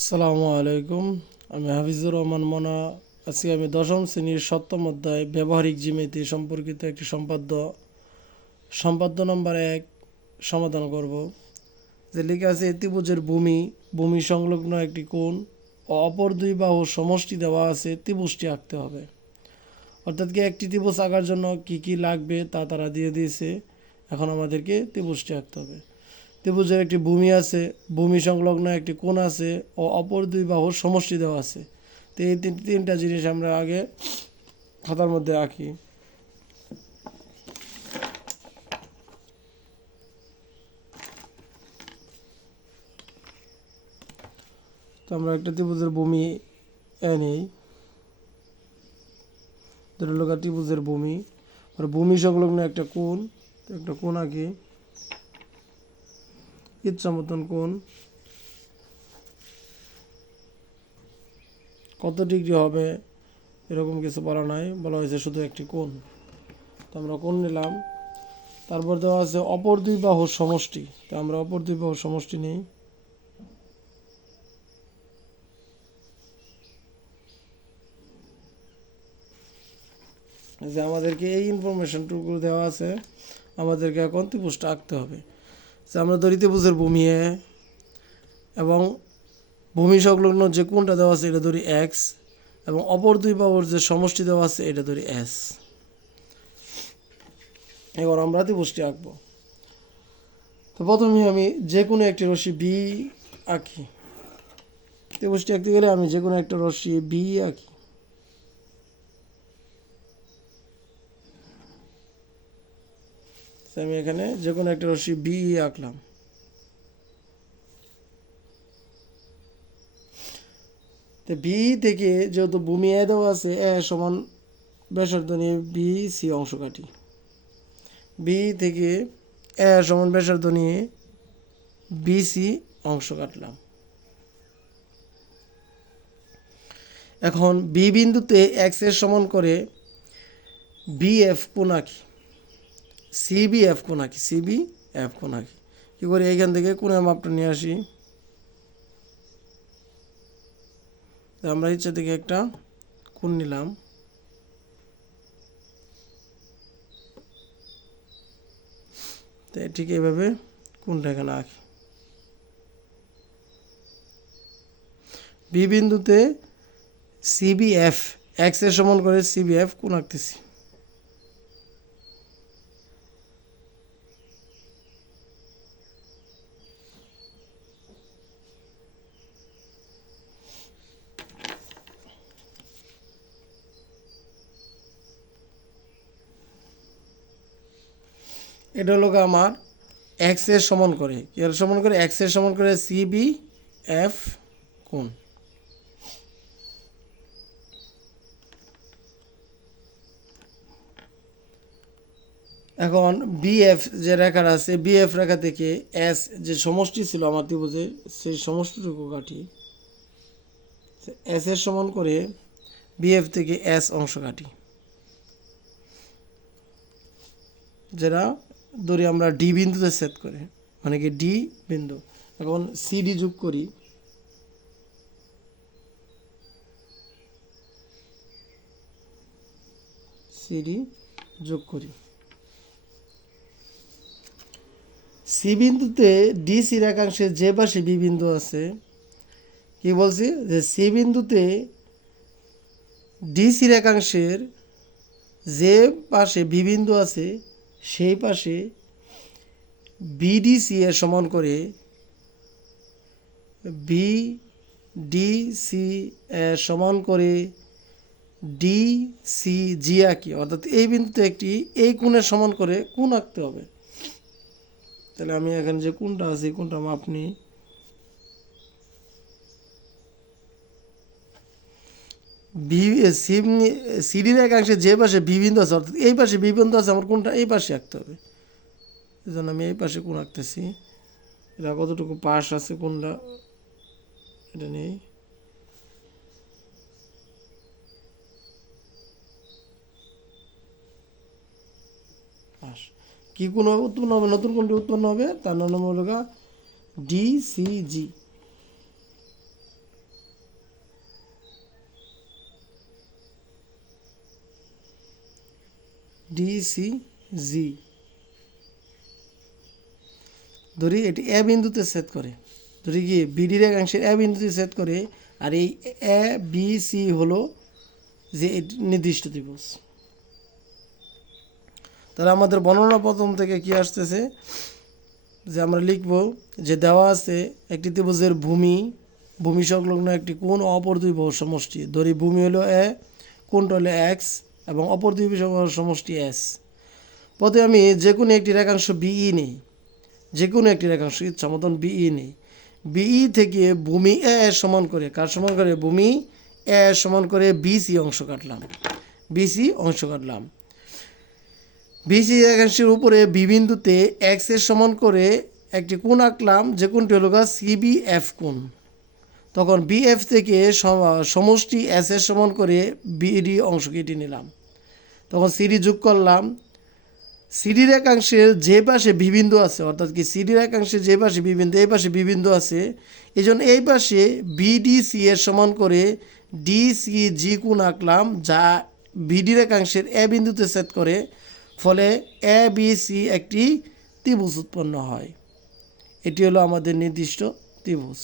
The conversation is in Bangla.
আসসালামু আলাইকুম। আমি হাফিজুর রহমান মনা। আজকে আমি দশম শ্রেণীর সপ্তম অধ্যায় ব্যবহারিক জ্যামিতি সম্পর্কিত একটি সম্পাদ্য নম্বর 1 সমাধান করব। যে লেখা আছে, ত্রিভুজের ভূমি সংলগ্ন একটি কোণ ও অপর দুই বাহুর সমষ্টি দেওয়া আছে, ত্রিভুজটি আঁকতে হবে। অর্থাৎ কি একটি ত্রিভুজ আঁকার জন্য কি কি লাগবে তা তারা দিয়ে দিয়েছে। এখন আমাদেরকে ত্রিভুজটি আঁকতে হবে। ত্রিভুজের একটি ভূমি সংলগ্ন একটি কোণ আছে ও অপর দুই বাহুর সমষ্টি দেওয়া আছে। তো এই তিনটা জিনিস আমরা আগে খাতার মধ্যে আঁকি। তো আমরা একটা ত্রিভুজের ভূমি নেই, ত্রিভুজের ভূমি সংলগ্ন একটা কোণ আঁকি। ইচ্ছা মতন কোণ কত ডিগ্রি হবে এরকম কিছু বলা নাই, বলা হয়েছে শুধু একটি কোণ। তো আমরা কোণ নিলাম। তারপর দেওয়া আছে অপর দুই বাহুর সমষ্টি। তো আমরা অপর দুই বাহুর সমষ্টি নিই। যে আমাদেরকে এই ইনফরমেশনটুকু দেওয়া আছে, আমাদেরকে এখন ত্রিভুজটা আঁকতে হবে। যে আমরা ধরি ত্রিভুজের ভূমি এ এবং ভূমি সংলগ্ন যে কোণটা দেওয়া আছে এটা ধরি এক্স, এবং অপর দুই বাহুর যে সমষ্টি দেওয়া আছে এটা ধরি এস। এবার আমরা ত্রিভুজটি আঁকবো। তো প্রথমে আমি যে কোনো একটি রশ্মি বি আঁকি। ত্রিভুজটি আঁকতে গেলে আমি যে কোনো একটা রশ্মি বি আঁকি। আমি এখানে যে কোনো একটা রশ্মি বি আঁকলাম। তো বি থেকে যেহেতু ভূমি এ দেওয়া আছে, এ সমান ব্যাসার্ধ নিয়ে বি সি অংশ কাটি। বি থেকে এ সমান ব্যাসার্ধ নিয়ে বি সি অংশ কাটলাম। এখন বি বিন্দুতে এক্স এর সমান করে বি এফ কোণ আঁকি। সিবি এফ কোণ আঁকি। কী করি, এইখান থেকে কোণের মাপটা নিয়ে আসি। আমরা ইচ্ছা থেকে একটা কোণ নিলাম। তো ঠিক এইভাবে কোণটা এখানে আঁকি। বি বিন্দুতে সিবিএফ এক্স এর সমান করে সিবিএফ কোণ আঁকতেছি। এটা হলো আমার এক্স এর সমান করে, এর সমান করে এক্স এর সমান করে সিবিএফ কোণ। এখন বিএফ যে রেখাটা আছে, বিএফ রেখা থেকে এস যে সমষ্টি ছিল আমার ত্রিভুজে, সেই সমষ্টিটুকু কাটি। এস এর সমান করে বিএফ থেকে এস অংশ কাটি, যেটা ধরি আমরা ডি বিন্দুতে সেট করে, মানে কি ডি বিন্দু। এখন সিডি যোগ করি। সিডি যোগ করি। সি বিন্দুতে ডিসি রেখাংশের যে পাশে বি বিন্দু আছে, কি বলছি, যে সি বিন্দুতে ডিসি রেখাংশের যে পাশে বি বিন্দু আছে সেই পাশে বিডিসি এর সমান করে বিডিসি এর সমান করে ডিসিজি আঁকি। অর্থাৎ এই বিন্দুতে একটি এই কোণের সমান করে কোণ আঁকতে হবে। তাহলে আমি এখানে যে কোণটা আছে কোণটা মাপ নিই। সিডি রেখাংশে যে পাশে বি বিন্দু আছে, অর্থাৎ এই পাশে বি বিন্দু আছে, আমার কোণটা এই পাশে আঁকতে হবে। এই জন্য আমি এই পাশে কোণ আঁকতেছি। এটা কতটুকু পাশ আছে কোণটা এটা নেই। পাশ কি কোণ উৎপন্ন হবে, নতুন কোণটি উৎপন্ন হবে, তার নাম হলো ডিসিজি। ডি সি জি, ধরি এটি এ বিন্দুতে ছেদ করে, ধরি কি বিডি রেখাংশের এ বিন্দুতে ছেদ করে, আর এই এ বি সি হলো যে নির্দিষ্ট ত্রিভুজ। তাহলে আমাদের বর্ণনা প্রথম থেকে কি আসতেছে, যে আমরা লিখব যে দেওয়া আছে একটি ত্রিভুজের ভূমি সংলগ্ন একটি কোণ ও অপর দুই বাহুর সমষ্টি। ধরি ভূমি হলো এ, কোণটা হলো এক্স এবং অপর দুই বাহুর সমষ্টি এস। প্রথমে আমি যে কোনো একটি রেখাংশ বিই নিই, যে কোনো একটি রেখাংশ ইচ্ছা মতন বিই নিই। বিই থেকে ভূমি এ সমান করে, কার সমান করে, ভূমি এ সমান করে বিসি অংশ কাটলাম, বিসি অংশ কাটলাম। বিসি রেখাংশের উপরে বি বিন্দুতে এক্স এর সমান করে একটি কোণ আঁকলাম, যে কোণটি হলো সিবিএফ কোণ। তখন বিএফ থেকে সমষ্টি এস এর সমান করে বিডি অংশ কেটে নিলাম, তখন সিডি যোগ করলাম। সিডি রেখাংশের যে পাশে বি বিন্দু আছে, অর্থাৎ কি সিডি রেখাংশের যে পাশে বি বিন্দু, এই পাশে বি বিন্দু আছে, এই জন্য এই পাশে বিডিসি এর সমান করে ডিসিজি কোণ আঁকলাম, যা বিডি রেখাংশের এ বিন্দুতে ছেদ করে, ফলে এ বি সি একটি ত্রিভুজ উৎপন্ন হয়। এটি হলো আমাদের নির্দিষ্ট ত্রিভুজ।